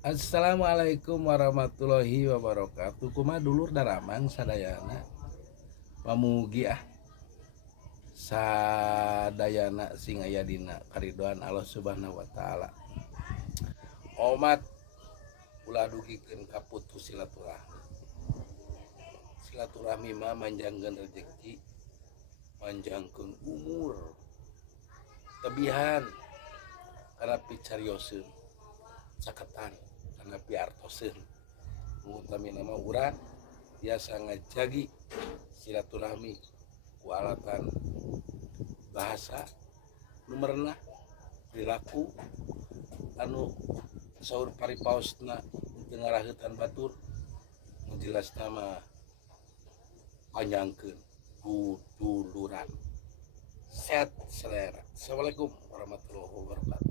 Assalamualaikum warahmatullahi wabarakatuh. Kumaha dulur daramang sadayana pamugi sadayana sing aya dina karidoan Allah Subhanahu wa taala. Omat ulah dugikeun ka putus silaturahmi. Silaturahmi mah manjangkeun rezeki, manjangkeun umur. Tebihan kana picarioseun caketan kana piartoseun. Utami nama urang biasa ngajagi silaturahmi ku alatan bahasa numerna perilaku anu saur paripaosna teu ngaraheutan batur nu jelas nama panjangkeun duluran set selera. Assalamualaikum warahmatullahi wabarakatuh.